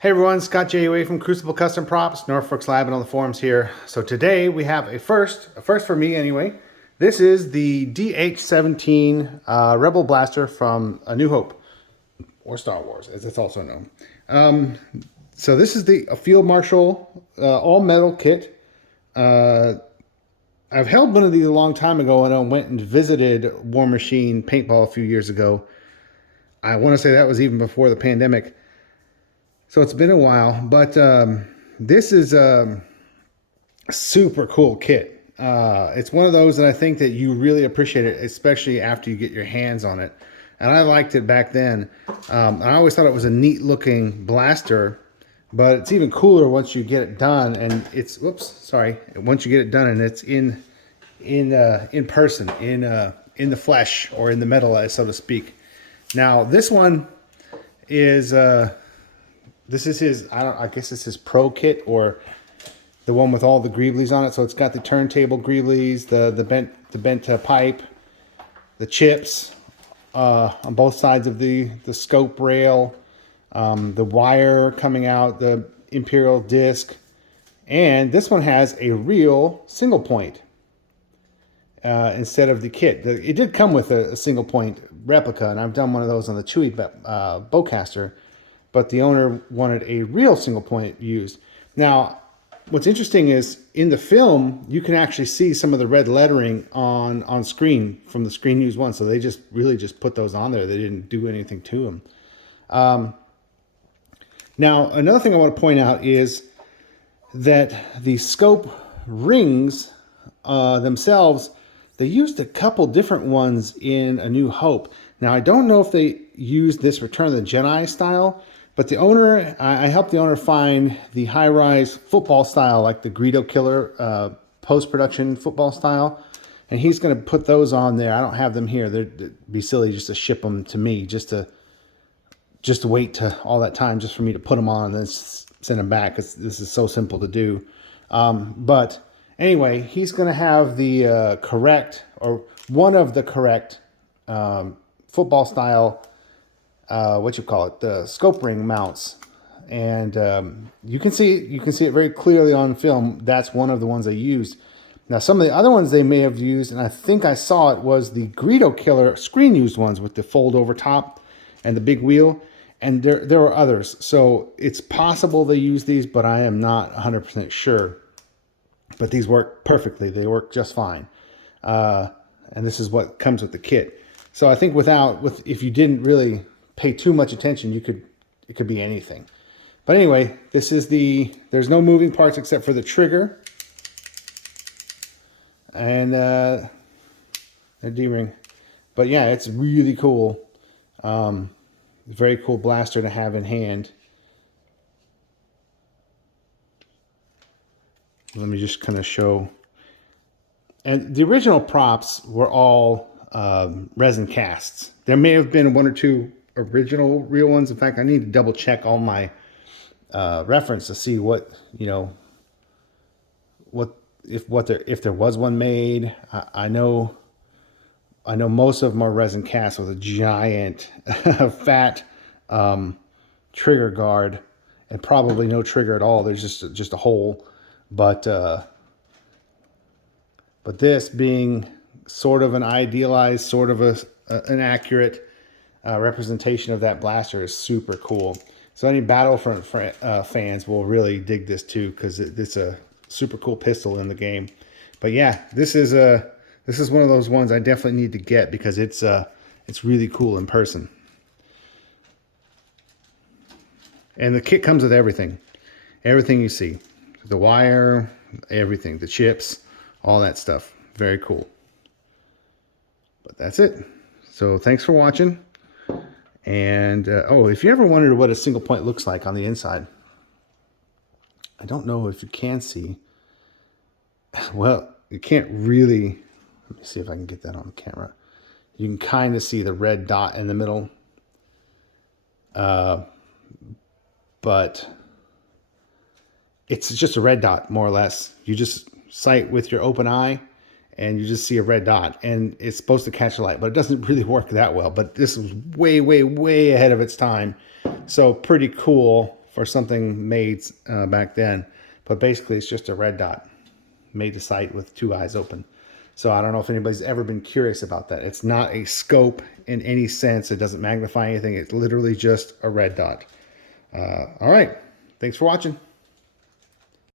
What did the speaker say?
Hey everyone, Scott JUA from Crucible Custom Props, Norfolk's Lab and on the forums here. So today we have a first for me anyway. This is the DH17 Rebel Blaster from A New Hope, or Star Wars, as it's also known. So this is a Field Marshal all metal kit. I've held one of these a long time ago, and I went and visited War Machine Paintball a few years ago. I want to say that was even before the pandemic. So it's been a while, but this is a super cool kit. It's one of those that I think that you really appreciate it, especially after you get your hands on it. And I liked it back then. I always thought it was a neat looking blaster, but it's even cooler once you get it done and it's, once you get it done and it's in person, in the flesh or in the metal, so to speak. Now this one is this is his, I guess it's his pro kit, or the one with all the greeblies on it. So it's got the turntable greeblies, the bent pipe, the chips on both sides of the scope rail, the wire coming out, the Imperial disc, and this one has a real single point instead of the kit. It did come with a single point replica, and I've done one of those on the Chewy bowcaster. But the owner wanted a real single point used. Now, what's interesting is in the film, you can actually see some of the red lettering on screen from the Screen Use one. So they just really just put those on there. They didn't do anything to them. Now, another thing I want to point out is that the scope rings themselves, they used a couple different ones in A New Hope. Now, I don't know if they used this Return of the Jedi style, but the owner, I helped the owner find the high-rise football style, like the Greedo Killer post-production football style, and he's going to put those on there. I don't have them here. It'd be silly just to ship them to me, just to wait to all that time just for me to put them on and then send them back, because this is so simple to do. But anyway, he's going to have the correct, or one of the correct football style, the scope ring mounts, and you can see it very clearly on film. That's one of the ones they used. Now, some of the other ones they may have used, and I think I saw it, was the Greedo Killer Screen Used ones with the fold over top and the big wheel, and there were others. So it's possible they used these, but I am not 100% sure. But these work perfectly. They work just fine, and this is what comes with the kit. So I think if you didn't really pay too much attention, it could be anything. But anyway, this is there's no moving parts except for the trigger and the D-ring. But yeah, it's really cool. Very cool blaster to have in hand. Let me just kind of show. And the original props were all resin casts. There may have been one or two original real ones. In fact, I need to double check all my reference to see if there was one made. I know most of them are resin casts with a giant fat trigger guard and probably no trigger at all. There's just a hole. But this being sort of an idealized, sort of an accurate representation of that blaster is super cool. So any Battlefront fans will really dig this too, because it's a super cool pistol in the game. But yeah, this is one of those ones I definitely need to get, because it's really cool in person. And the kit comes with everything you see, the wire, everything, the chips, all that stuff. Very cool. But that's it. So thanks for watching. And if you ever wondered what a single point looks like on the inside, I don't know if you can see. Well, you can't really. Let me see if I can get that on camera. You can kind of see the red dot in the middle. But it's just a red dot, more or less. You just sight with your open eye, and you just see a red dot, and it's supposed to catch the light, but it doesn't really work that well. But this was way, way, way ahead of its time. So pretty cool for something made back then, but basically it's just a red dot made to sight with two eyes open. So I don't know if anybody's ever been curious about that. It's not a scope in any sense. It doesn't magnify anything. It's literally just a red dot. All right. Thanks for watching.